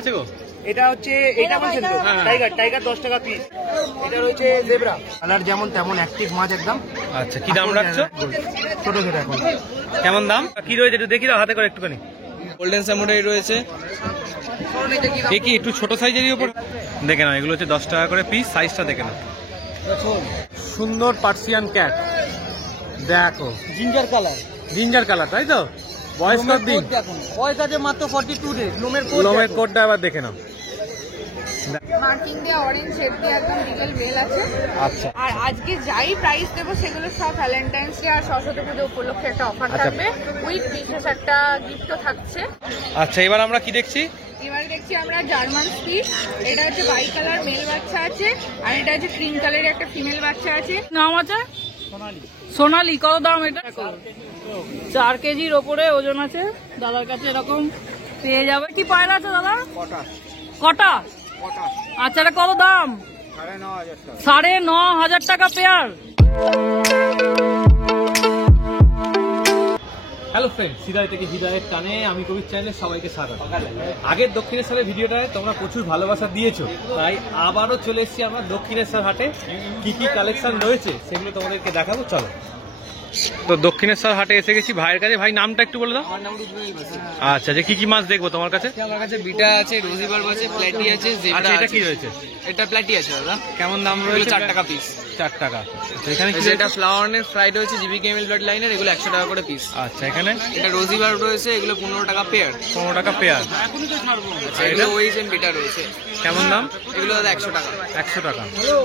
আছে গো? এটা হচ্ছে এটা বলছেন তো টাইগার, টাইগার 10 টাকা পিস। এটা রয়েছে জেব্রা, কালার যেমন তেমন অ্যাক্টিভ মাছ একদম। আচ্ছা, কি দাম রাখছো? ছোট ছোট এখন কেমন দাম? কি রয়েছে একটু দেখি দাও হাতে করে একটুখানি। গোল্ডেন স্যামুরাই রয়েছে, এ কি একটু ছোট সাইজেরই উপর? দেখে নাও, এগুলো হচ্ছে 10 টাকা করে পিস। সাইজটা দেখে নাও, সুন্দর পার্সিয়ান ক্যাট। দেখো জিঞ্জার কালার, জিঞ্জার কালার, তাই তো? বয়স কত দিন? বয়স আছে মাত্র 42 ডেজ। লোমের কোটটা আবার দেখে নাও। মার্কিং দিয়ে অরেঞ্জ শেড দিয়ে একদম ডিটেল মেল আছে। আচ্ছা, আর আজকে যাই প্রাইস দেবো সেগুলো সব ভ্যালেন্টাইন্স ডে আর সরস্বতী পুজো উপলক্ষে একটা অফার আচ্ছা। থাকবে, উইথ বিশেষ একটা গিফটও থাকছে। আচ্ছা, এবার আমরা কি দেখছি? এবারে দেখছি আমরা জার্মান স্পিচ। এটা হচ্ছে বাই কালার মেল বাচ্চা আছে, আর এটা হচ্ছে ক্রিম কালারের একটা ফিমেল বাচ্চা আছে। নাম আছে সোনালি। কত দাম এটা? 4 কেজির ওপরে ওজন আছে। দাদার কাছে এরকম পেয়ে যাবে। কি পায়রা আছে দাদা? কটা? আচ্ছা, এটা কত দাম? 9,500 টাকা পেয়ার। হ্যালো ফ্রেন্ডস, হৃদয় থেকে হৃদয়ের টানে আমি কবির চ্যানেলে সবাইকে স্বাগত। আগের দক্ষিণেশ্বরের ভিডিওটায় তোমরা প্রচুর ভালোবাসা দিয়েছো, তাই আবারও চলে এসেছি আমরা দক্ষিণেশ্বর হাটে। কি কি কালেকশন রয়েছে সেগুলো তোমাদেরকে দেখাবো, চলো। তো দক্ষিণেশ্বর হাটে এসে গেছি ভাইয়ের কাছে। ভাই, নামটা একটু বলে দাও। আমার নাম রুদ্রনীল বাসি। আচ্ছা, যে কি কি মাছ দেখবো তোমার কাছে? আমার কাছে বিটা আছে, রোজি বার্ব আছে, প্ল্যাটি আছে, আচ্ছা, জেব্রা এটা আছে। কি রয়েছে? এটা প্ল্যাটি আছে দাদা। কেমন দাম এগুলো রয়েছে? 4 টাকা পিস। 4 টাকা। আচ্ছা, এখানে কি এটা ফ্লাওয়ারের ফ্রাই রয়েছে, জিবি কেমিল ব্লাড লাইনের, এগুলো 100 টাকা করে পিস। আচ্ছা, এখানে এটা রোজি বার্ব রয়েছে, এগুলো 15 টাকা পেয়ার। 15 টাকা পেয়ার। আচ্ছা, এগুলো ওইচএম বিটা রয়েছে, কেমন দাম? এগুলো দাদা 100 টাকা। 100 টাকা।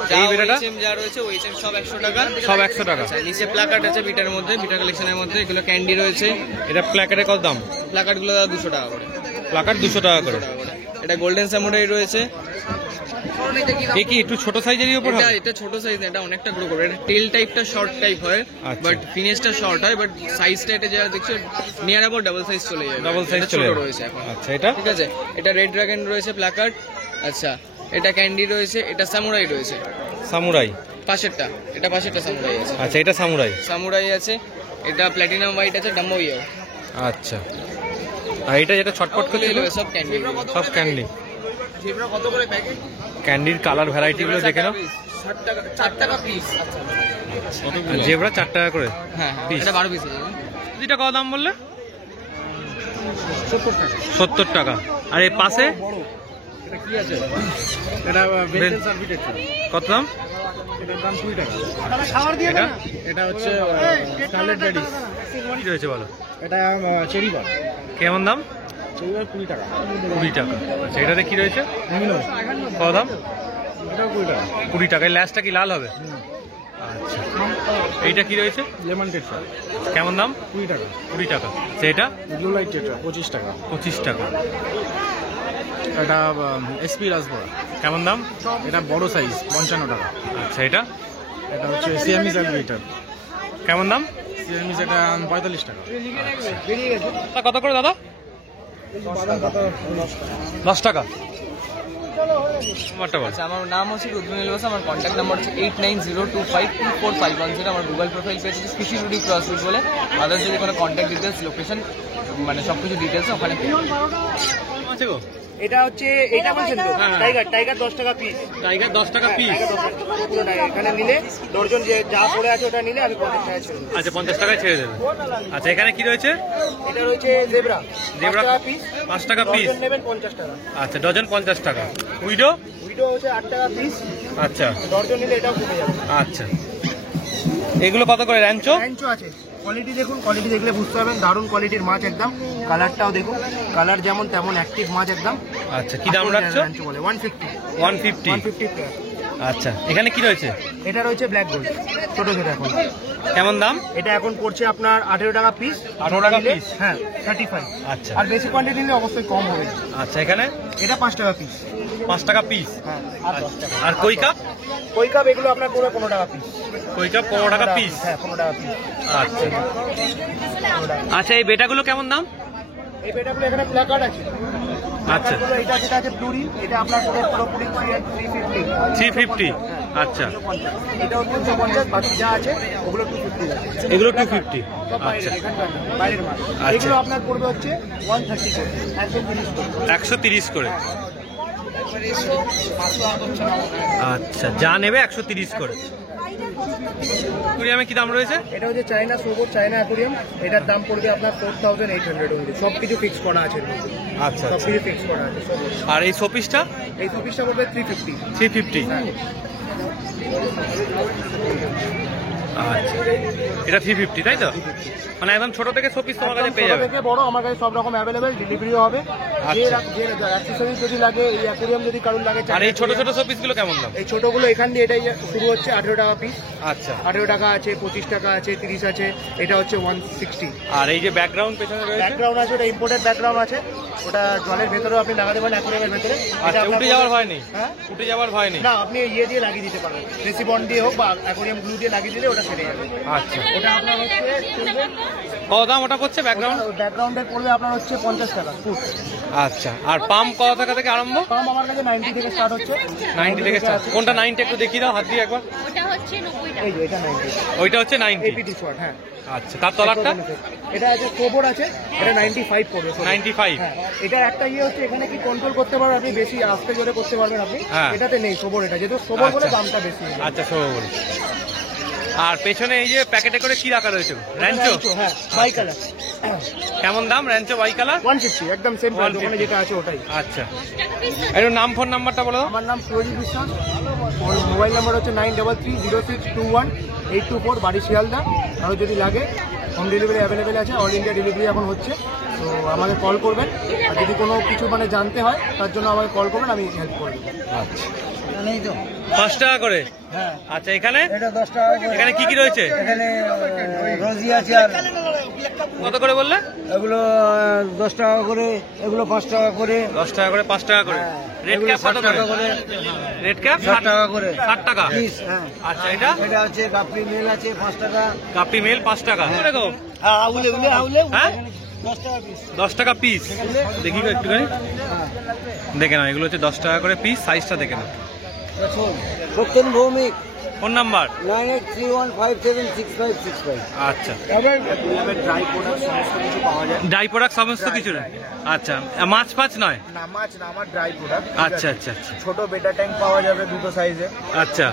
যা এই বেটাটা ওইচএম যা রয়েছে ওইচএম সব 100 টাকা। সব 100 টাকা। আচ্ছা, নিচে প্ল্যাকার্ড আছে বিটার মধ্যে, বিটা কালেকশনের মধ্যে। এগুলো ক্যান্ডি রয়েছে, এটা প্ল্যাকেটের কত দাম? প্ল্যাকার্ড গুলো দাদা 200 টাকা করে। প্লাকার 200 টাকা করে। এটা গোল্ডেন স্যামুরাই রয়েছে। এ কি একটু ছোট সাইজেরই উপর? এটা ছোট সাইজ না, এটা অনেকটা গ্রো করবে। এটা টেল টাইপটা শর্ট টাইপ হয়, আচ্ছা। বাট ফিনিশটা শর্ট হয়, বাট সাইজটা এটা যা দেখছো নিয়ার অ্যাবাউট ডাবল সাইজ চলে যাবে। ডাবল সাইজ এটা চলে ছোট যাবে। রয়েছে এখন। আচ্ছা, এটা ঠিক আছে। এটা রেড ড্রাগন রয়েছে প্ল্যাকার্ড। আচ্ছা, এটা ক্যান্ডি রয়েছে, এটা সামুরাই রয়েছে। সামুরাই। পাশেরটা, এটা পাশেরটা সামুরাই আছে। আচ্ছা, এটা সামুরাই। সামুরাই আছে। এটা প্ল্যাটিনাম হোয়াইট আছে, ডাম্বো ইয়েও। আচ্ছা, আর এটা যেটা ছটপট করছিল সব ক্যান্ডি। সব ক্যান্ডি। জেব্রা কত করে প্যাকেট? ক্যান্ডির কালার ভ্যারাইটি গুলো দেখে নাও। 4 টাকা পিস। জেব্রা 4 টাকা করে হ্যাঁ, পিস। এটা 12 পিস। এটা কত দাম বললে? 70 টাকা। আর এই পাশে এটা কি আছে? এটা বেন্টেল সার্ভিটেড। কত দাম? এটার দাম 20 টাকা। খাবার দিয়ে এটা? এটা হচ্ছে স্কারলেট লেডিস। কি রয়েছে বলো? এটা চেরি বার। কেমন দাম? চেরি বার 20 টাকা। 20 টাকা। আচ্ছা, এটাতে কি রয়েছে? মিনো কত দাম? এটাও 20 টাকা। 20 টাকা। এই ল্যাসটা কি লাল হবে? আচ্ছা, এইটা কি রয়েছে? লেমন টেট্রা কেমন দাম? 20 টাকা। 20 টাকা। আচ্ছা, এটা ব্লু লাইট টেট্রা 25 টাকা। 25 টাকা। এটা এসপি রাসবড়া। কেমন দাম? এটা বড় সাইজ 55 টাকা। আচ্ছা, এটা এটা হচ্ছে সিয়ামিজ অ্যালগেটর। কেমন দাম? সিয়ামিজ এটা 45 টাকা। কত করে দাদা? 10 টাকা। আচ্ছা, আমার নাম হচ্ছে রুদ্রনীল বাসি। আমার কন্ট্যাক্ট নাম্বার হচ্ছে 8902524510। আমার গুগল প্রোফাইল পেজ হচ্ছে কৃষি রুডি ক্রস রুট বলে। আদার্স যদি কোনো কন্ট্যাক্ট ডিটেলস, লোকেশন, মানে সবকিছু ডিটেলস ওখানে পেয়ে যাবেন। আছে গো? এটা হচ্ছে এটা বলছেন তো টাইগার, টাইগার 10 টাকা পিস। টাইগার 10 টাকা পিস। পুরো টাইগার। এখানে নিলে দর্জন যে যা পড়ে আছে ওটা নিলে আমি 50 টাকা ছেড়ে দেব। আচ্ছা, 50 টাকায় ছেড়ে দেবে। আচ্ছা, এখানে কি রয়েছে? এটা রয়েছে জেব্রা। জেব্রা 5 টাকা পিস। 5 টাকা পিস। দর্জন নেবেন 50 টাকা। আচ্ছা, ডজন 50 টাকা। উইডো? উইডো হচ্ছে 8 টাকা পিস। আচ্ছা, দর্জন নিলে এটাও কমে যাবে। আচ্ছা। এগুলো কত করে? র্যাঞ্চো? র্যাঞ্চো আছে। কোয়ালিটি দেখুন, কোয়ালিটি দেখলে বুঝতে পারবেন দারুণ কোয়ালিটির মাছ একদম। কালারটাও দেখুন, কালার যেমন তেমন অ্যাক্টিভ মাছ একদম। আচ্ছা, কি দাম রাখছো? র্যাঞ্চো বলে 150। 150। 150 টাকা। আচ্ছা, এখানে কি রয়েছে? এটা রয়েছে ব্ল্যাক গোল্ড, ছোট ছোট এখন। কেমন দাম? এটা এখন পড়ছে আপনার 18 টাকা পিস। 18 টাকা পিস? হ্যাঁ, 35। আচ্ছা, আর বেশি কোয়ান্টিটি নিলে অবশ্যই কম হবে। আচ্ছা, এখানে এটা 5 টাকা পিস। 5 টাকা পিস। হ্যাঁ, আর 10 টাকা। আর কই কাপ? কই কাপ এগুলো আপনার পুরো 15 টাকা পিস। কই কাপ 15 টাকা পিস। হ্যাঁ, 15 টাকা পিস। আচ্ছা, আচ্ছা, এই বেটাগুলো কেমন দাম? এই বেটাগুলো এখানে প্ল্যাকার্ড আছে। আচ্ছা। এটা যেটা আছে ব্লু রিং, এটা আপনার পুরোপুরি 350। 350, আচ্ছা। এটাও 350, বাকি যা আছে ওগুলো 250 আছে। এগুলো 250, আচ্ছা বাইরের মাল। আচ্ছা। এগুলো আপনার পড়বে হচ্ছে 130 করে, 130 করে। আচ্ছা, যা নেবে 130 করে। অ্যাকুরিয়ামে কি দাম রয়েছে? এটা হচ্ছে চায়না সোবর, চায়না অ্যাকুরিয়াম। এটার দাম পড়বে আপনার 4800 only। সব কিছু ফিক্স করা আছে, আচ্ছা সব কিছু ফিক্স করা আছে। আর এই শোপিসটা? এই শোপিসটা পড়বে 350। 350, আচ্ছা। এটা 350 তাই তো? মানে একদম ছোট থেকে শোপিস তোমার কাছে পেয়ে যাবে? ছোট থেকে বড় আমার কাছে সব রকম অ্যাভেলেবেল, ডেলিভারিও হবে। যে অ্যাকসেসরিজ যদি লাগে, এই অ্যাকুরিয়াম যদি কারোর লাগে। আর এই ছোট ছোট শোপিস গুলো কেমন দাম? এই ছোটগুলো এখান দিয়ে এটাই শুরু হচ্ছে 18 টাকা পিস। আচ্ছা, 18 টাকা আছে, 25 টাকা আছে, 30 আছে। এটা হচ্ছে 160। আর এই যে ব্যাকগ্রাউন্ড পেছনে রয়েছে? ব্যাকগ্রাউন্ড আছে, ওটা ইম্পোর্টেড ব্যাকগ্রাউন্ড আছে। ওটা জলের ভেতরেও আপনি লাগাতে পারেন, অ্যাকুরিয়ামের ভেতরে। আচ্ছা, উঠে যাওয়ার ভয় নেই? হ্যাঁ, উঠে যাওয়ার ভয় নেই? না, আপনি ইয়ে দিয়ে লাগিয়ে দিতে পারেন, রেসিবন্ড দিয়ে হোক বা অ্যাকুরিয়াম গ্লু দিয়ে লাগিয়ে দিলে ওটা সেরে যাবে। আচ্ছা, ওটা আপনার হচ্ছে কত দাম ওটা পড়ছে ব্যাকগ্রাউন্ড? ব্যাকগ্রাউন্ডের পড়বে আপনার হচ্ছে 50 টাকা ফুট। আচ্ছা, আর পাম্প কত টাকা থেকে আরম্ভ? পাম্প আমার কাছে 90 থেকে স্টার্ট হচ্ছে। 90 থেকে স্টার্ট। কোনটা 90 একটু দেখিয়ে দাও হাত দিয়ে একবার। এই যে এটা 90, ওইটা হচ্ছে 90। Apt shot. হ্যাঁ, আচ্ছা, তার তলারটা? এটা আছে কোবর আছে, এটা 95 পড়বে। 95। হ্যাঁ, এটার একটা ইয়ে হচ্ছে এখানে কি কন্ট্রোল করতে পারবেন আপনি, বেশি আস্তে জোরে করতে পারবেন আপনি। হ্যাঁ। এটাতে নেই সোবর, এটা যেহেতু সোবর বলে আচ্ছা। দামটা বেশি। আচ্ছা, সব বলি। আর পেছনে এই যে প্যাকেটে করে কি রাখা রয়েছে? র্যাঞ্চো? হ্যাঁ, বাই কালার। কেমন দাম র্যাঞ্চো বাই কালার? 150, একদম সেম 150 ওখানে যেটা আছে ওটাই। আচ্ছা, এর নাম ফোন নাম্বারটা বলো দাও। আমার নাম সুরজিৎ বিশ্বাস, মোবাইল নাম্বার হচ্ছে 9330621824, বাড়ি শিয়ালদা। আরও যদি লাগে হোম ডেলিভারি অ্যাভেলেবেল আছে, অল ইন্ডিয়া ডেলিভারি এখন হচ্ছে। তো আমাকে কল করবেন, আর যদি কোনো কিছু মানে জানতে হয় তার জন্য আমাকে কল করবেন, আমি হেল্প করব। আচ্ছা, 5 টাকা করে? হ্যাঁ, আচ্ছা, এখানে এটা 10 টাকা করে। এখানে কি কি রয়েছে? এখানে রোজি আছে। আর কত করে বললে? এগুলো 10 টাকা করে, এগুলো 5 টাকা করে। 10 টাকা করে, 5 টাকা করে। রেড ক্যাপ কত করে? রেড ক্যাপ 60 টাকা করে। 60 টাকা। হ্যাঁ, আচ্ছা, এটা এটা হচ্ছে গাপি মেল আছে 5 টাকা। কাপি মেল 5 টাকা। দেখো, আউলে আউলে হ্যাঁ 10 টাকা পিস। 10 টাকা পিস। দেখি গো একটুখানি, দেখে নাও। এগুলো হচ্ছে 10 টাকা করে পিস, সাইজটা দেখে নাও। Satyen Bhowmik, phone number? 9831576565। আচ্ছা, ড্রাই প্রোডাক্ট সমস্ত কিছু পাওয়া যায়। ড্রাই প্রোডাক্ট সমস্ত কিছু? আচ্ছা, মাছ ফাছ নয়? না, মাছ না, আমার ড্রাই প্রোডাক্ট। আচ্ছা আচ্ছা আচ্ছা ছোট বেটা ট্যাঙ্ক পাওয়া যাবে দুটো সাইজে। আচ্ছা,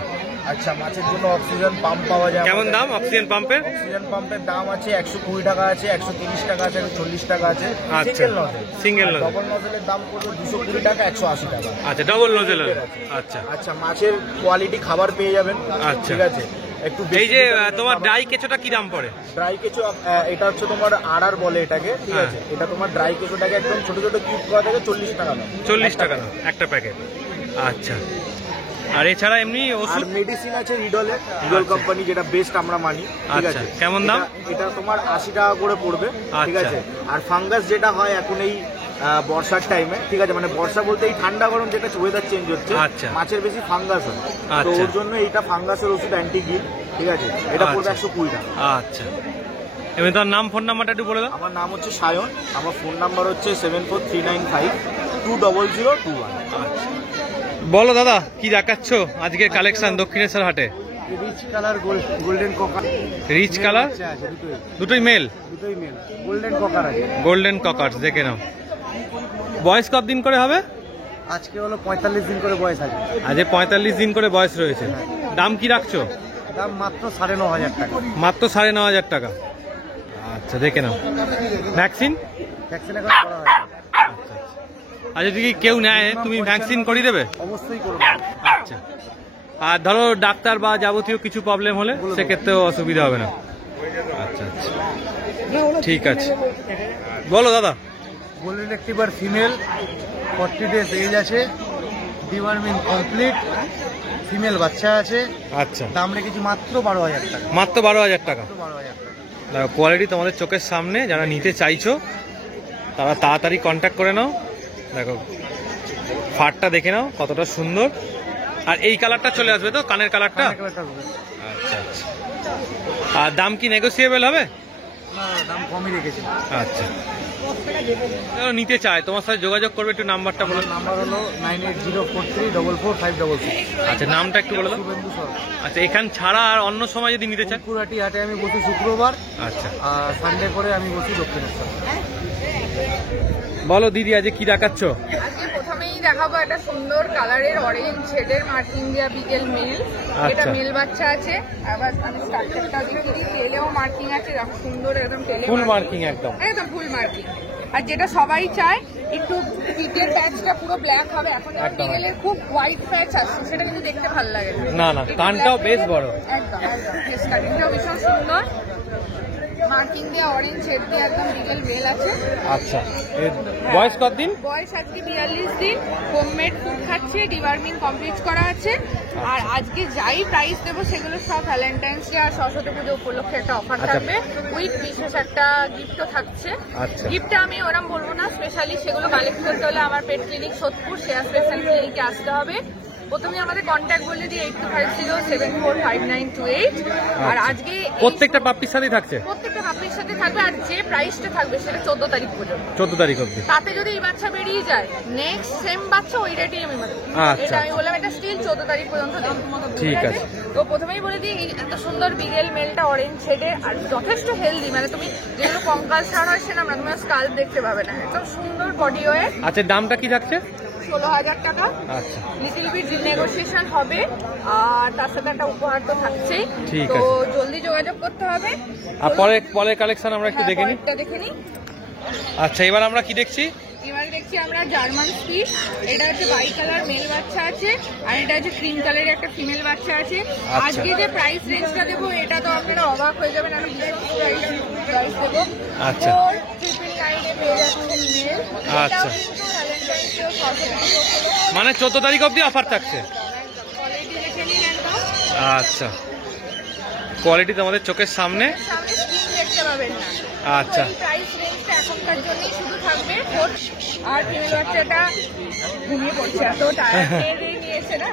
আচ্ছা, মাছের জন্য অক্সিজেন পাম্প পাওয়া যায়। কেমন দাম অক্সিজেন পাম্পের? অক্সিজেন পাম্পের দাম আছে 120 টাকা আছে, 130 টাকা আছে, 40 টাকা আছে। আচ্ছা, single nozzle. Single nozzle. Double নজেলের দাম পড়বে 220 টাকা, 180 টাকা। আচ্ছা, ডবল নোজেল। আচ্ছা আচ্ছা, মাছের কোয়ালিটি খাবার পেয়ে যাবেন। আচ্ছা। ঠিক আছে, একটু এই যে তোমার ড্রাই কেঁচোটা কি দাম পড়ে? ড্রাই কেঁচো, এটা হচ্ছে তোমার আর বলে এটাকে। ঠিক আছে, এটা তোমার ড্রাই কেঁচোটাকে একদম ছোট ছোট কিউব করা থাকে, 40 টাকা দাম। 40 টাকা দাম একটা প্যাকেট। আচ্ছা, আর এছাড়া এমনি আর ওষুধ? মেডিসিন আছে রিডল কোম্পানি, যেটা বেস্ট আমরা মানি। ঠিক আচ্ছা, আছে, কেমন দাম? এটা তোমার 80 টাকা করে পড়বে। ঠিক আচ্ছা। আছে, আর ফাঙ্গাস যেটা হয় এখন এই বর্ষার টাইমে, ঠিক আছে, মানে বর্ষা বলতে এই ঠান্ডা গরম যেটা ওয়েদার চেঞ্জ হচ্ছে, আচ্ছা। মাছের বেশি ফাঙ্গাস হয়। তো আচ্ছা। ওর জন্য এইটা ফাঙ্গাসের ওষুধ অ্যান্টিগিল। ঠিক আছে, এটা পড়বে 120 টাকা। আচ্ছা, এবার তার নাম ফোন নাম্বারটা একটু বলে দাও। আমার নাম হচ্ছে সায়ন, আমার ফোন নাম্বার হচ্ছে 7439520021। আচ্ছা, বলো দাদা, কি দেখাচ্ছ আজকে কালেকশন দক্ষিণেশ্বর হাটে? Rich colour golden কোকার। Rich colour দুটোই মেল? দুটোই মেল। গোল্ডেন কোকার আছে। গোল্ডেন ককার্স, দেখে নাও। বয়স কত দিন করে হবে? আজকে হলো 45 দিন করে বয়স আছে। আজ 45 দিন করে বয়স রয়েছে। দাম কি রাখছো? দাম মাত্র 9,500 টাকা। মাত্র 9,500 টাকা। আচ্ছা, দেখে নাও। ভ্যাকসিন? ভ্যাকসিন এখন করা হয়। আর যদি কেউ নেয়, তুমি ভ্যাকসিন করিয়ে দেবে? অবশ্যই করব। আচ্ছা, আর ধরো ডাক্তার বা যাবতীয় কিছু প্রবলেম হলে সেক্ষেত্রেও অসুবিধা হবে না? আচ্ছা আচ্ছা, ঠিক আছে। বলো দাদা। Golden retriever female, 40 days age আছে, ডিওয়ার্মিং কমপ্লিট, ফিমেল বাচ্চা আছে। আচ্ছা, দাম রেখেছি মাত্র 12,000 টাকা। মাত্র 12,000 টাকা। 12,000 টাকা। দেখো, কোয়ালিটি তোমাদের চোখের সামনে। যারা নিতে চাইছো তারা তাড়াতাড়ি কন্ট্যাক্ট করে নাও। দেখো, ফারটা দেখে নাও কতটা সুন্দর। আর এই কালারটা চলে আসবে তো, কানের কালারটা? কালারটা হবে। আচ্ছা আচ্ছা। আর দাম কি নেগোসিয়েবল হবে? না, দাম কমই রেখেছি। আচ্ছা, যারা নিতে চায় তোমার সাথে যোগাযোগ করবে, একটু নাম্বারটা বলো। নাম্বার হলো 9804344566। আচ্ছা, নামটা একটু বলে দাও। শুভেন্দু সরকার। আচ্ছা, এখান ছাড়া আর অন্য সময় যদি নিতে চায়? পুরাটি হাটে আমি বসি শুক্রবার, আচ্ছা, আর সানডে করে আমি বসি দক্ষিণেশ্বর। বলো দিদি, আজকে কি দেখাচ্ছ? আজকে প্রথমেই দেখাবো একটা সুন্দর কালারের অরেঞ্জ শেডের মার্কিং দেওয়া বিকেল মেল। এটা আচ্ছা। মেল বাচ্চা আছে। আবার আমি স্ট্রাকচারটা দেখিয়ে দিই, টেলেও মার্কিং আছে, দেখো সুন্দর একদম টেলে ফুল মার্কিং একদম। একদম ফুল মার্কিং। আর যেটা সবাই চায় একটু পিঠের প্যাচটা পুরো ব্ল্যাক হবে, এখন একদম। বিকেলের খুব হোয়াইট প্যাচ আসছে, সেটা কিন্তু দেখতে ভালো লাগে না, না, একটু কানটাও black বেশ এর- বড়। একদম একদম ফেস কাটিংটাও ভীষণ সুন্দর। মার্কিং দেওয়া অরেঞ্জ শেড দিয়ে একদম বিকেল মেল আছে। আচ্ছা, এর বয়স কতদিন? বয়স আজকে 42 দিন। হোমমেড ফুড খাচ্ছে, ডিওয়ার্মিং কমপ্লিট করা আছে। আর আজকে যাই প্রাইস দেবো সেগুলো সব ভ্যালেন্টাইন্স ডে আর সরস্বতী পুজো উপলক্ষে একটা অফার আচ্ছা। থাকবে, উইথ বিশেষ একটা গিফটও থাকছে। আচ্ছা। গিফটটা আমি ওরম বলবো না, স্পেশালি সেগুলো কালেক্ট করতে হলে আমার পেট ক্লিনিক সোদপুর শেয়ার স্পেশাল ক্লিনিকে আসতে হবে। প্রথমে আমাদের কন্ট্যাক্ট বলে দিই 8250745928। আর আজকে প্রত্যেকটা পাপ্পির সাথেই থাকছে? প্রত্যেকটা পাপ্পির সাথে থাকবে, আর যে প্রাইসটা থাকবে সেটা 14 তারিখ পর্যন্ত। 14 তারিখ অব্দি? তাতে যদি এই বাচ্চা বেরিয়ে যায়, নেক্সট সেম বাচ্চা ওই রেটেই আমি দেবো। আচ্ছা। এটা আমি বললাম এটা স্টিল 14 তারিখ পর্যন্ত দেবো। ঠিক আছে। তো প্রথমেই বলে দিই, এই এত সুন্দর বিগেল মেলটা অরেঞ্জ শেডে আর যথেষ্ট হেলদি, মানে তুমি যেগুলো কঙ্কাল ছাড় হয় সে না তোমরা স্কাল্প দেখতে পাবে না, একদম সুন্দর বডি ওয়েট। আচ্ছা, দামটা কি থাকছে? 16,000 টাকা। আচ্ছা, লিটল বিট নেগোসিয়েশন হবে, আর তার সাথে একটা উপহার তো থাকছেই। ঠিক তো আছে। জলদি যোগাযোগ করতে হবে। আর পরের কালেকশন আমরা একটু দেখে নিই। পরেরটা দেখে নিই। আচ্ছা, এবার আমরা কি দেখছি? এবারে দেখছি আমরা জার্মান স্পিচ। এটা হচ্ছে বাই কালার মেল বাচ্চা আছে, আর এটা হচ্ছে ক্রিম কালারের একটা ফিমেল বাচ্চা আছে। আচ্ছা। আজকে যে প্রাইস রেঞ্জটা দেবো এটা তো আপনারা অবাক হয়ে যাবেন, আমি প্রাইস দেবো। আচ্ছা। 4,999 এ পেয়ে যাচ্ছেন মেল। আচ্ছা। এটাও কিন্তু ভ্যালেন্টাইন্স ডে ও সরস্বতী পুজো মানে 14 তারিখ অব্দি অফার থাকছে? কোয়ালিটি দেখে নিন একদম। আচ্ছা, কোয়ালিটি তোমাদের চোখের সামনে। সামনে স্ক্রিন দেখতে পাবেন না। আচ্ছা। তো এই প্রাইস রেঞ্জটা এখনকার জন্যই শুধু থাকবে। আর ফিমেল বাচ্চাটা ঘুমিয়ে পড়ছে, এত টায়ার্ড নিয়েছে না।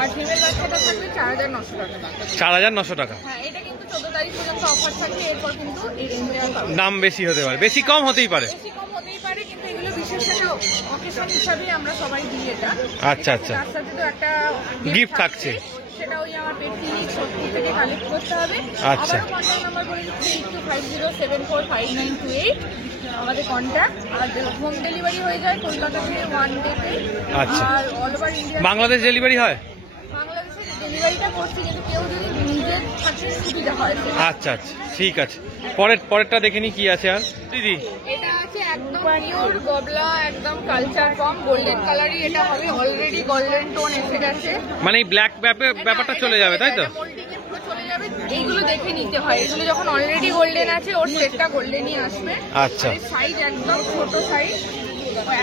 আর ফিমেল বাচ্চাটা থাকবে 4,900 টাকা। 4,900 টাকা। হ্যাঁ, এটা কিন্তু 14 তারিখ পর্যন্ত অফার থাকবে, এরপর কিন্তু এই রেঞ্জে আর পাবে না। দাম বেশি হতে পারে, বেশি কম হতেই পারে। বেশি কম হতেই পারে, কিন্তু এগুলো বিশেষ একটা অকেশন হিসাবে আমরা সবাই দিই এটা। আচ্ছা, আচ্ছা। তার সাথে তো একটা Gift থাকছে। সেটা ওই আমার পেট ক্লিনিক সোদপুর থেকে কালেক্ট করতে হবে। আচ্ছা। আবারও কন্ট্যাক্ট নাম্বার বলে দিচ্ছি 8250745928 আমাদের কন্ট্যাক্ট। আর হোম ডেলিভারি হয়ে যায় কলকাতা থেকে 1 ডেতে। আচ্ছা। আর all over India Bangladesh delivery হয়? বাংলাদেশে ডেলিভারিটা করছি, কিন্তু কেউ যদি নিজের থাকতে সুবিধা হয়। আচ্ছা, আচ্ছা, ঠিক আছে। পরেরটা দেখে নি কি আছে আর দিদি। এটা আছে একদম পিওর গবলা, একদম কালচার কম গোল্ডেন কালারই এটা হবে। অলরেডি গোল্ডেন টোন এসে গেছে। মানে এই ব্ল্যাক ব্যাপারটা চলে যাবে, তাই তো? মোল্ডিং এ পুরো চলে যাবে। এইগুলো দেখে নিতে হয়, এগুলো যখন অলরেডি গোল্ডেন আছে ওর সেটটা গোল্ডেনই আসবে। আচ্ছা। সাইজ একদম ছোট সাইজ।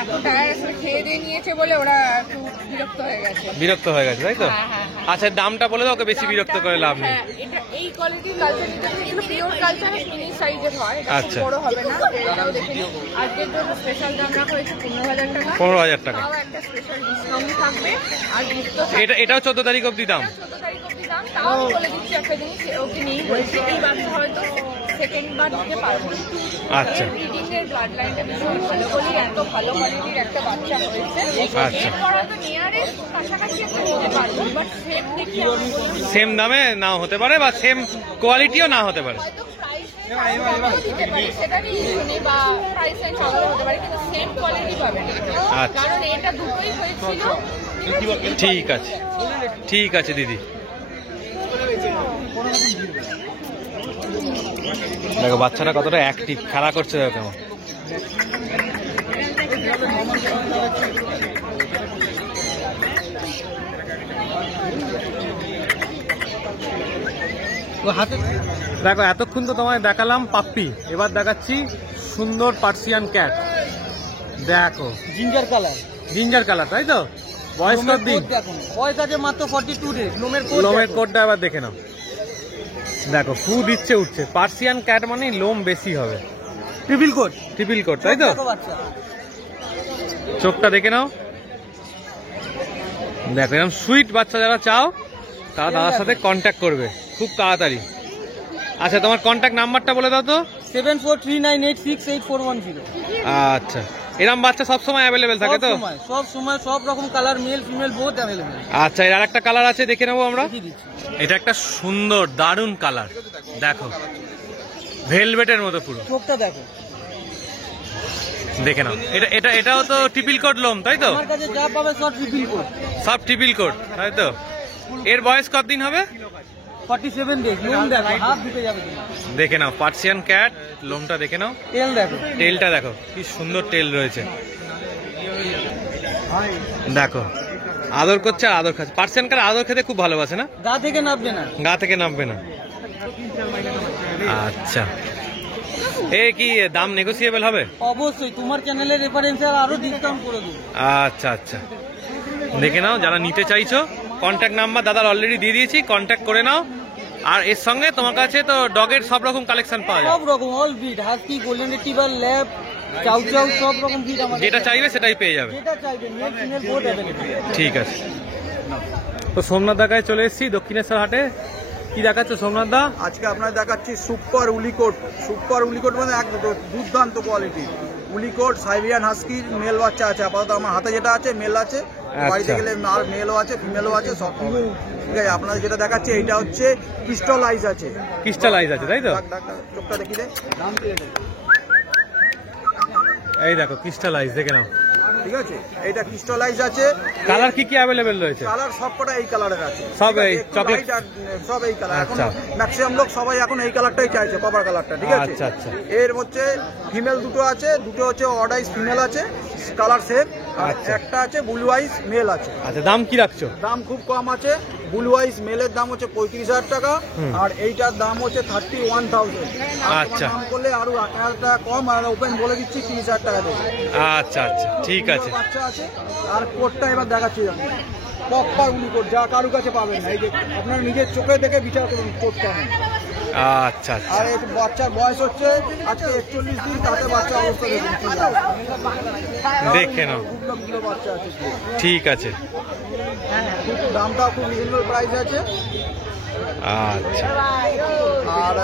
এত টায়ার আসলে খেয়ে দিয়ে নিয়েছে বলে ওরা একটু বিরক্ত হয়ে গেছে। বিরক্ত হয়ে গেছে, তাই তো? হ্যাঁ, হ্যাঁ, হ্যাঁ। আচ্ছা, দামটা বলে দাও, ওকে বেশি বিরক্ত করে লাভ নেই। হ্যাঁ, এটা এই কোয়ালিটির কালচার নিতে হবে, কিন্তু পিওর কালচার মিনি সাইজের হয়, এটা খুব আচ্ছা। বড় হবে না। এটাও দেখে নিন। আজকের জন্য স্পেশাল দাম রাখা হয়েছে 15,000 টাকা। 15,000 টাকা। তাও একটা স্পেশাল ডিসকাউন্ট থাকবে। আর গিফট তো এটাও 14 তারিখ অব্দি দাম? 14 তারিখ অব্দি দাম। তাও বলে দিচ্ছি একটা জিনিস, ওকে নেই বলছি এই বাচ্চা হয়তো সেকেন্ড বার দিতে পারবো। আচ্ছা। ব্রিডিং এর ব্লাড লাইনটা ভীষণ ভালো বলেই এত ভালো কোয়ালিটির একটা বাচ্চা হয়েছে। আচ্ছা। এরপর হয়তো নিয়ারেস্ট কাছাকাছি একটা নিতে পারবো, বাট সেম দেখে আমি বলবো সেম দামে নাও হতে পারে, বা সেম কোয়ালিটিও না হতে পারে। হয়তো প্রাইস দিতে পারি, সেটারই ইস্যু নেই, বা প্রাইস রেঞ্জ আলাদা হতে পারে, কিন্তু সেম কোয়ালিটি পাবে না। আচ্ছা। কারণ এটা দুটোই হয়েছিল। ঠিক আছে, ঠিক আছে দিদি। দেখো বাচ্চাটা কতটা অ্যাক্টিভ, খেলা করছে দেখো কেমন। দেখো এতক্ষণ তো তোমায় দেখালাম পাপ্পি, এবার দেখাচ্ছি সুন্দর পার্সিয়ান ক্যাট। দেখো জিঞ্জার কালার, জিঞ্জার কালার, তাই তো? বয়স কত দিন? বয়স আছে মাত্র 42 ডে। লোমের কোটটা এবার দেখে নাও। দেখো ফু দিচ্ছে, উঠছে। পার্সিয়ান ক্যাট মানে লোম বেশি হবে। ট্রিপল কোট, ট্রিপল কোট, তাই তো? চোখটা দেখে নাও। দেখো এরকম সুইট বাচ্চা যারা চাও তারা দাদার সাথে কন্ট্যাক্ট করবে খুব তাড়াতাড়ি। আচ্ছা, তোমার কন্ট্যাক্ট নাম্বারটা বলে দাও তো। 7439868410। আচ্ছা, এরম বাচ্চা সবসময় অ্যাভেলেবেল থাকে তো? সব সময় সব রকম colour, male female both available. আচ্ছা, এর আরেকটা কালার আছে, দেখে নেবো আমরা। দেখিয়ে দিচ্ছি। এটা একটা সুন্দর দারুণ কালার, দেখো ভেলভেটের মতো পুরো। চোখটা দেখো, দেখে নাও। এটাও তো ট্রিপল কোট লোম, তাই তো? আমার কাছে যা পাবে সব ট্রিপল কোট। সব ট্রিপল কোট, তাই তো? এর বয়স কতদিন হবে? 47 ডেজ। লোম দেখো, হাফ দিতে যাবে তোমার। দেখে নাও পার্সিয়ান ক্যাট, লোমটা দেখে নাও, তেল দেখো, টেলটা দেখো কি সুন্দর টেল রয়েছে, দেখো আদর করছে আর আদর খাচ্ছে। পার্সিয়ান ক্যাট আদর খেতে খুব ভালোবাসে না? গা থেকে নামবে না। গা থেকে নামবে না। আচ্ছা, এ কি দাম নেগোসিয়েবল হবে? অবশ্যই, তোমার চ্যানেলের রেফারেন্সে আরো ডিসকাউন্ট করে দেবো। আচ্ছা আচ্ছা, দেখে নাও, যারা নিতে চাইছো কন্ট্যাক্ট নাম্বার দাদার অলরেডি দিয়ে দিয়েছি, কন্ট্যাক্ট করে নাও। আর এর সঙ্গে তোমার কাছে তো ডগের সব রকম কালেকশন পাওয়া যায়, সব রকম all breed, husky, golden retriever, lab, chow chow, সব রকম ব্রিড আমাদের। যেটা চাইবে সেটাই পেয়ে যাবে। যেটা চাইবে, মেল ফিমেল বোথ অ্যাভেলেবল। ঠিক আছে। তো সোমনাথ দাকায় চলে এসেছি দক্ষিণেশ্বর হাটে। কি দেখাচ্ছ সোমনাথ দা? আজকে আপনাদের দেখাচ্ছি সুপার উলিকোট। সুপার উলিকোট মানে এক দুর্দান্ত কোয়ালিটি উলিকোট সাইবেরিয়ান হাস্কি মেল বাচ্চা আছে। আপাতত আমার হাতে যেটা আছে মেল আছে, বাড়িতে গেলে আর মেলও আছে ফিমেলও আছে সব। ঠিক আছে, আপনাদের যেটা দেখাচ্ছি এইটা হচ্ছে ক্রিস্টালাইজ আছে। ক্রিস্টালাইজ আছে, তাই তো? চোখটা দেখি রে। এই দেখো ক্রিস্টালাইজ, দেখে নাও। ঠিক আছে, এইটা ক্রিস্টালাইজ আছে। কালার কি কি অ্যাভেলেবেল রয়েছে? কালার সবকটা এই কালারের আছে, সব ঠিক আছে, এই একটু চকলেট? light আর সব এই কালার। এখন আচ্ছা। ম্যাক্সিমাম লোক সবাই এখন এই কালারটাই চাইছে, কপার কালারটা। ঠিক আছে, আচ্ছা, আচ্ছা। এর হচ্ছে ফিমেল দুটো আছে, দুটো হচ্ছে অড আইস ফিমেল আছে কালার সেম, আর আচ্ছা। একটা আছে ব্লু আইস মেল আছে। আচ্ছা, দাম কি রাখছো? দাম খুব কম আছে। ব্লু আইস মেলের দাম হচ্ছে 35,000 টাকা, আর এইটার দাম হচ্ছে 31,000। আচ্ছা। দাম করলে আরো 1,000 টাকা কম, আর ওপেন বলে দিচ্ছি 30,000 টাকা দেবে। আচ্ছা আচ্ছা, ঠিক আছে। বাচ্চা আছে। আর কোটটা এবার দেখাচ্ছি আমি, প্রপার উলিকোট, যা কারু কাছে পাবেন না। এই যে আপনারা নিজের চোখে দেখে বিচার করুন কোট কেমন। আচ্ছা আচ্ছা, আর এই বাচ্চার বয়স হচ্ছে আজকে 41 দিন, তাতে বাচ্চা অবস্থা দেখুন কি আছে। দেখে নাও। গুলো বাচ্চা আছে, ঠিক আছে। দামটাও খুব রিজনেবল প্রাইস আছে। আচ্ছা, আর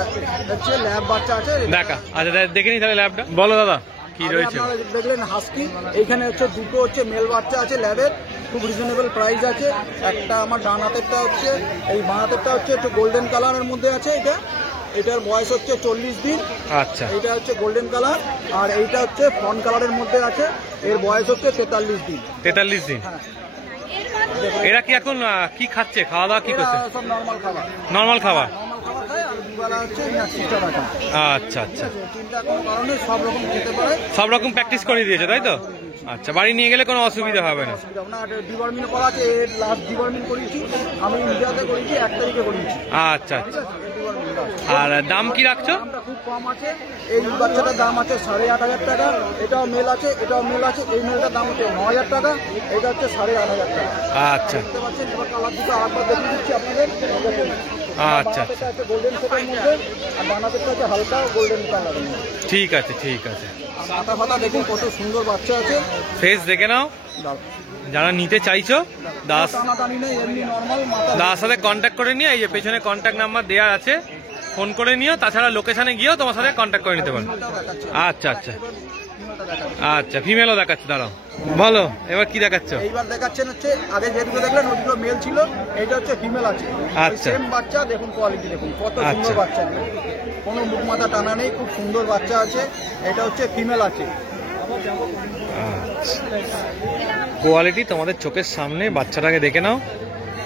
হচ্ছে ল্যাব বাচ্চা আছে। দেখা আচ্ছা, দেখে নি তাহলে ল্যাবটা। বলো দাদা কি আগে রয়েছে? আপনারা দেখলেন হাস্কি, এইখানে হচ্ছে দুটো হচ্ছে মেল বাচ্চা আছে ল্যাবের, খুব রিজনেবল প্রাইস আছে। একটা আমার ডান হাতেরটা হচ্ছে, এই বাঁ হাতেরটা হচ্ছে একটু গোল্ডেন কালারের মধ্যে আছে। এটার বয়স হচ্ছে 40 দিন। আচ্ছা, এইটা হচ্ছে গোল্ডেন কালার, আর এইটা হচ্ছে ফন কালারের মধ্যে আছে, এর বয়স হচ্ছে 43 দিন। 43 দিন। এরা কি এখন কি খাচ্ছে, খাওয়া দাওয়া কি এরা করছে? সব নর্মাল খাবার নর্মাল খাবার। খায়, আর দুবেলা হচ্ছে চিন্তা রাখা। আচ্ছা আচ্ছা, চিন্তা কোনো কারণে সব রকম খেতে পারে। সব রকম প্র্যাকটিস করে দিয়েছে, তাই তো? আচ্ছা, বাড়ি নিয়ে গেলে কোনো অসুবিধা হবে না। ডিওয়ার্মিং করা আছে, এর লাস্ট ডিওয়ার্মিং করেছি আমি, ইন্ডিয়াতে করেছি 1 তারিখে করেছি। আচ্ছা আচ্ছা, ডিওয়ার্মিং লাস্ট। আর দাম কি রাখছো? দামটা খুব কম আছে। এই বাচ্চাটার দাম আছে 8,500 টাকা। এটাও মেল আছে, এটাও মেল আছে। এই মেলটার দাম হচ্ছে 9,000 টাকা, এটা হচ্ছে 8,500 টাকা। আচ্ছা দেখতে পাচ্ছেন, এবার কালার দুটো আরেকবার দেখিয়ে দিচ্ছি আপনাদের। আচ্ছা, বাঁ হাতেরটা আছে গোল্ডেন শেডের মধ্যে, আর ডান হাতেরটা আছে হালকা গোল্ডেন কালারের মধ্যে। ঠিক আছে, ঠিক আছে। মাথা ফাতা দেখুন কত সুন্দর বাচ্চা আছে। ফেস দেখে নাও। যারা নিতে চাইছো দাস, টানাটানি নেই, এমনি নর্মাল মাথা। দাদার সাথে কন্ট্যাক্ট করে নিও, এই যে পেছনে কন্ট্যাক্ট নাম্বার দেওয়া আছে, ফোন করে নিও। তাছাড়া লোকেশনে গিয়েও তোমার সাথে কন্ট্যাক্ট করে নিতে পারো। আচ্ছা আচ্ছা আচ্ছা, ফিমেলও দেখাচ্ছে, দাঁড়াও বলো এবার কি দেখাচ্ছ? এইবার দেখাচ্ছেন হচ্ছে, আগে যে দুটো দেখলেন ওই দুটো মেল ছিল, এইটা হচ্ছে ফিমেল আছে। আচ্ছা। সেম বাচ্চা, দেখুন কোয়ালিটি দেখুন কত আচ্ছা। সুন্দর বাচ্চা, কোনো মুখ মাথা টানা নেই, খুব সুন্দর বাচ্চা আছে। এটা হচ্ছে ফিমেল আছে। কোয়ালিটি তোমাদের চোখের সামনে, বাচ্চাটাকে দেখে নাও।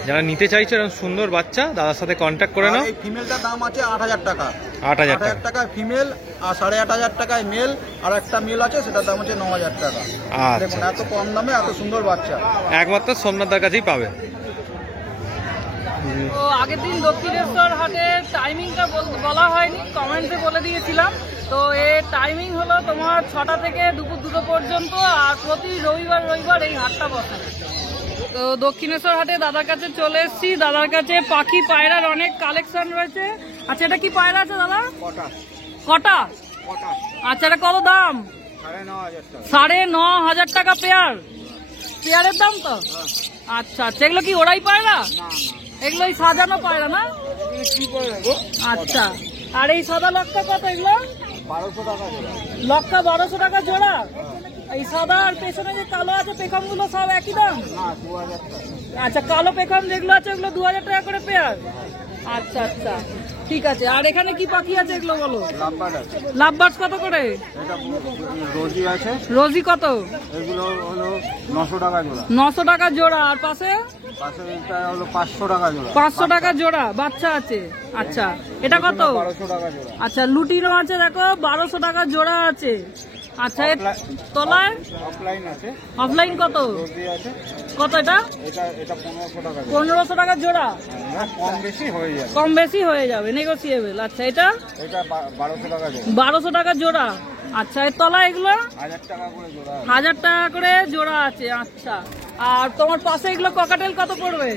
যারা নিতে চাইছো এরকম সুন্দর বাচ্চা, দাদার সাথে কন্ট্যাক্ট করে আর নাও। এই ফিমেলটার দাম আছে 8,000 টাকা। 8,000 টাকা। 8,000 টাকায় ফিমেল, আর 8,500 টাকায় মেল, আর একটা মেল আছে সেটার দাম হচ্ছে 9,000 টাকা। আচ্ছা। দেখুন এত কম দামে এত সুন্দর বাচ্চা। একমাত্র সোমনাথদার কাছেই পাবে। তো আগের দিন দক্ষিণেশ্বর হাটে টাইমিংটা বলা হয়নি, কমেন্টে বলে দিয়েছিলাম। তো এর টাইমিং হলো তোমার 6টা থেকে দুপুর 2টো পর্যন্ত, আর প্রতি রবিবার এই হাটটা বসে। তো দক্ষিণেশ্বর হাটে দাদার কাছে চলে এসেছি। দাদার কাছে পাখি পায়রার অনেক কালেকশন রয়েছে। আচ্ছা, এটা কি পায়রা আছে দাদা? কটা? আচ্ছা, এটা কত দাম? 9,500 টাকা পেয়ার। পেয়ারের দাম তো? আচ্ছা আচ্ছা, এগুলো কি ওরাই পায়রা? এগুলো সাজানো পায়রা না? আচ্ছা, আর এই সাদা লক্ষ্য কত এগুলো? লক্ষা 1200 টাকা জোড়া। এই সাদা আর পেছনে যে কালো আছে পেখম গুলো সব একই দাম? আচ্ছা, কালো পেখম যেগুলো আছে ওগুলো 2000 টাকা করে পেয়ার। আচ্ছা আচ্ছা, ঠিক আছে। আর এখানে কি পাখি আছে এগুলো বলো? লাভবার্ডস কত করে? রোজি আছে, রোজি কত? এগুলো হলো 900 টাকা জোড়া। 900 টাকা জোড়া। আর পাশে পাশে এটা হলো 500 টাকা জোড়া। 500 টাকা জোড়া, বাচ্চা আছে। আচ্ছা, এটা কত? 1200 টাকা জোড়া। আচ্ছা, লুটিনো আছে দেখো 1200 টাকা জোড়া আছে। আচ্ছা, এর তলায় অফলাইন আছে, অফলাইন কত? রোজি আছে, কত এটা? এটা 1500 টাকা জোড়া। 1500 টাকা জোড়া। কম বেশি হয়ে যাবে, কম বেশি হয়ে যাবে, নেগোসিয়েবল। আচ্ছা, এটা এটা 1200 টাকা জোড়া। 1200 টাকা জোড়া। আচ্ছা, এর তলায় এগুলো 1000 টাকা করে জোড়া। 1000 টাকা করে জোড়া আছে। আচ্ছা, আর তোমার পাশে এগুলো ককাটেল কত পড়বে?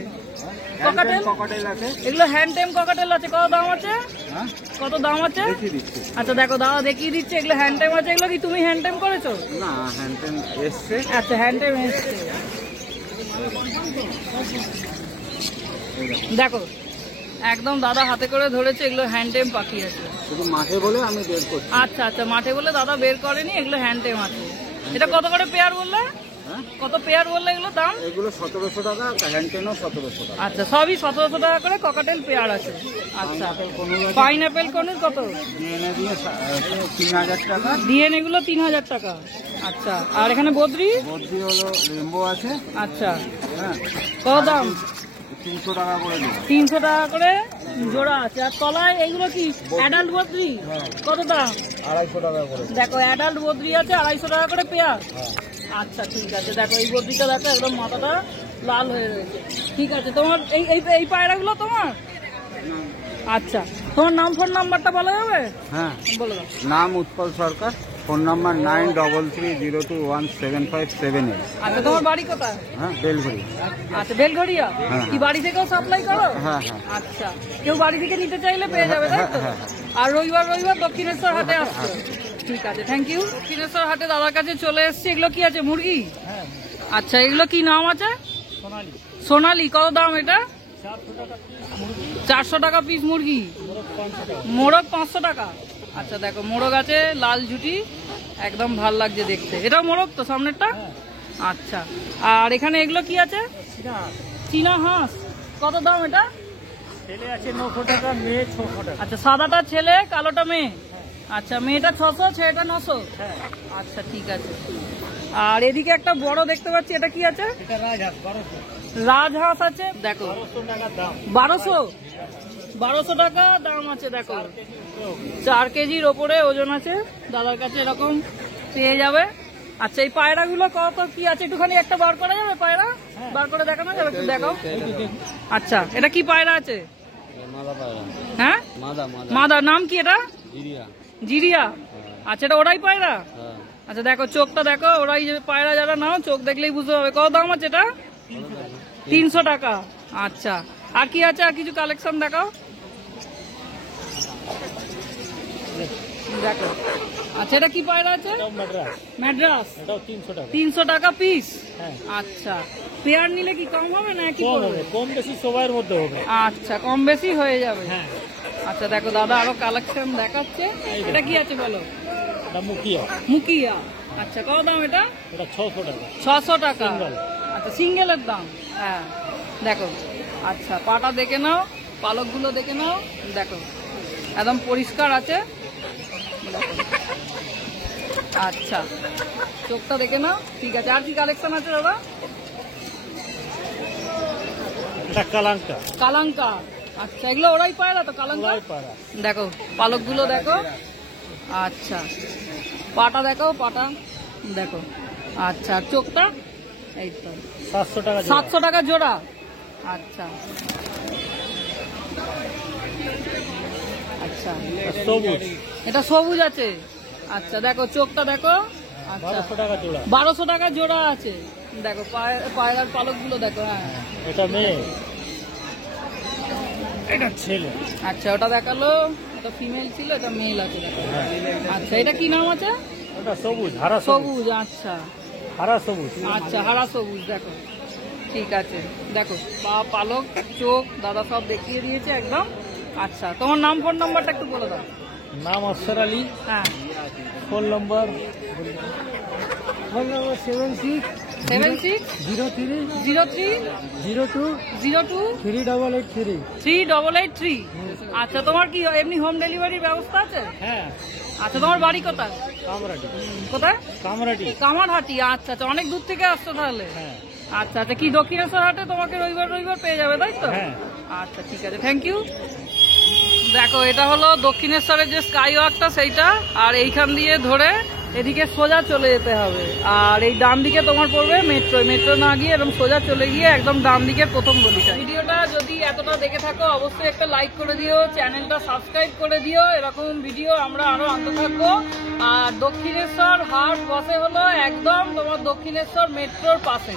ককাটেল ককাটেল আছে, এগুলো হ্যান্ড টেম ককাটেল আছে, কত দাম আছে? হ্যাঁ কত দাম আছে? দেখিয়ে দিচ্ছি। আচ্ছা, দেখো দাদা দেখিয়ে দিচ্ছে, এগুলো হ্যান্ড টেম আছে। এগুলো কি তুমি হ্যান্ড টেম করেছো? না, হ্যান্ডটেন এসছে। আচ্ছা, হ্যান্ড টেম এসছে। দেখো একদম দাদা হাতে করে ধরেছে, এগুলো হ্যান্ড টেম পাখি আছে। শুধু মাঠে বলে আমি বের করছি। আচ্ছা আচ্ছা, মাঠে বলে দাদা বের করেনি, এগুলো হ্যান্ড টেম আছে। এটা কত করে পেয়ার বললে? হ্যাঁ, কত পেয়ার বললে এগুলো দাম? এগুলো 1700 টাকা, হ্যান্ডটেনও 1700 টাকা। আচ্ছা, সবই 1700 টাকা করে ককাটেল পেয়ার আছে। আচ্ছা, পাইনাপেল কনুর কত? ডিএনএ দিয়ে 3000 টাকা। ডিএন এগুলো 3000 টাকা। আচ্ছা, আর এখানে বদ্রি? বদ্রি হলো রেমবো আছে, আচ্ছা, হ্যাঁ, কত দাম? 300 টাকা করে দেবো। 300 টাকা করে জোড়া আছে। আর তলায় এগুলো কি অ্যাডাল্ট বদ্রি? কত দাম? 250 টাকা করে। দেখো অ্যাডাল্ট বদ্রি আছে 250 টাকা করে পেয়ার। আচ্ছা, ঠিক আছে। দেখো এই বদ্রিটা দেখো একদম মাথাটা লাল হয়ে রয়েছে। ঠিক আছে, তোমার এই এই এই পায়রাগুলো তোমার? আচ্ছা, তোমার নাম ফোন নাম্বারটা বলা যাবে? হ্যাঁ, বলে দাও। নাম উৎপল সরকার, ফোন নাম্বার 9330217578। আচ্ছা, তোমার বাড়ি কোথায়? হ্যাঁ, বেলঘড়ি। আচ্ছা, বেলঘড়িয়া। হ্যাঁ। কি বাড়ি থেকেও সাপ্লাই করো? হ্যাঁ হ্যাঁ আচ্ছা, কেউ বাড়ি থেকে নিতে চাইলে পেয়ে যাবে, তাই তো? হ্যাঁ, আর রবিবার রবিবার দক্ষিণেশ্বর হাটে আসছে। ঠিক আছে, থ্যাংক ইউ। দক্ষিণেশ্বর হাটে দাদার কাছে চলে এসেছি। এগুলো কি আছে? মুরগি? আচ্ছা, এগুলো কি নাম আছে? সোনালি। কত দাম এটা? 400 টাকা পিস মুরগি। মোরগ 500 টাকা। আচ্ছা, দেখো মোরগ আছে, লাল ঝুটি, একদম ভাল লাগছে দেখতে। এটা মোরগ তো সামনেরটা? আচ্ছা, আর এখানে এগুলো কি আছে? চীনা হাঁস। কত দাম এটা? ছেলে আছে 900 টাকা, মেয়ে 600 টাকা। আচ্ছা, সাদাটা ছেলে, কালোটা মেয়ে। আচ্ছা, মেয়েটা 600, ছেলেটা 900। আচ্ছা, ঠিক আছে। আর এদিকে একটা বড় দেখতে পাচ্ছি, এটা কি আছে? এটা রাজহাঁস 1200 রাজহাঁস আছে, দেখো টাকা দাম। 1200 টাকা দাম আছে। দেখো 4 কেজির ওপরে ওজন আছে, দাদার কাছে এরকম পেয়ে যাবে। আচ্ছা, এই পায়রাগুলো কত কি আছে একটুখানি একটা বার করা যাবে? পায়রা বার করে দেখানো যাবে? একটু দেখাও। আচ্ছা, এটা কি পায়রা আছে? হ্যাঁ, মাদার। নাম কি এটা? জিরিয়া। আচ্ছা, এটা ওরাই পায়রা? আচ্ছা, দেখো চোখটা দেখো, ওরাই যে পায়রা যারা নাও চোখ দেখলেই বুঝতে হবে। কত দাম আছে এটা? 300 টাকা। আচ্ছা, আর কি আছে? আর কিছু কালেকশন দেখাও। দেখো, আচ্ছা, এটা কি পায়রা আছে? ম্যাড্রাস। 300 টাকা পিস। আচ্ছা, পেয়ার নিলে কি কম হবে না কি? কম বেশি সবার মধ্যে হবে। আচ্ছা, কম বেশি হয়ে যাবে। আচ্ছা, দেখো দাদা আরো কালেকশন দেখাচ্ছে। এটা কি আছে বলো? মুকিয়া। আচ্ছা, কত দাম এটা? 600 টাকা। আচ্ছা, সিঙ্গেলের দাম। হ্যাঁ, দেখো। আচ্ছা, পাটা দেখে নাও, পালকগুলো দেখে নাও, দেখো একদম পরিষ্কার আছে। দেখো, আচ্ছা, চোখটা দেখে নাও। ঠিক আছে, আর কি কালেকশন আছে দাদা? কালাঙ্কা। আচ্ছা, এগুলো ওরাই পায়রা তো? কালাঙ্কা। দেখো পালকগুলো দেখো। আচ্ছা, পাটা দেখো, পাটা দেখো। আচ্ছা, আর চোখটা? এই তো 700 টাকা জোড়া। আচ্ছা আচ্ছা, এটা সবুজ আছে। আচ্ছা, দেখো চোখটা দেখো। আচ্ছা, 1200 টাকা জোড়া আছে। দেখো পায়রার পালকগুলো দেখো। হ্যাঁ, এটা মেয়ে, এটা ছেলে। আচ্ছা, ওটা দেখালো, ওটা ফিমেল ছিল, এটা মেল আছে। আচ্ছা, এটা কি নাম আছে? ওটা সবুজ, হারা সবুজ। আচ্ছা, হারা সবুজ। আচ্ছা, হারা সবুজ। দেখো, ঠিক আছে। দেখো পা, পালক, চোখ দাদা সব দেখিয়ে দিয়েছে একদম। আচ্ছা, তোমার নাম ফোন নাম্বারটা একটু বলে দাও। নাম অশ্বর আলী, হ্যাঁ ফোন নম্বর 76 76 03 03 02 02 3883। 3883। আচ্ছা, তোমার কি এমনি হোম ডেলিভারির ব্যবস্থা আছে? হ্যাঁ, আচ্ছা, তোমার বাড়ি কোথায়? কামরাটি। কোথায়? কামরাটি। কামারহাটি। আচ্ছা আচ্ছা, অনেক দূর থেকে আসছো তাহলে? হ্যাঁ। আচ্ছা আচ্ছা, কি দক্ষিণেশ্বর হাটে তোমাকে রবিবার রবিবার পেয়ে যাবে, তাই তো? হ্যাঁ। আচ্ছা ঠিক আছে, থ্যাংক ইউ। দেখো, এটা হলো দক্ষিণেশ্বরের যে স্কাই ওয়াকটা সেইটা, আর এইখান দিয়ে ধরে এদিকে সোজা চলে যেতে হবে, আর এই ডান দিকে তোমার পড়বে মেট্রো। মেট্রো না গিয়ে এরকম সোজা চলে গিয়ে একদম ডান দিকের প্রথম গলিটা। ভিডিওটা যদি এতটা দেখে থাকো অবশ্যই একটা লাইক করে দিও, চ্যানেলটা সাবস্ক্রাইব করে দিও, এরকম ভিডিও আমরা আরো আনতে থাকবো। আর দক্ষিণেশ্বর হাট বসে হলো একদম তোমার দক্ষিণেশ্বর মেট্রোর পাশে।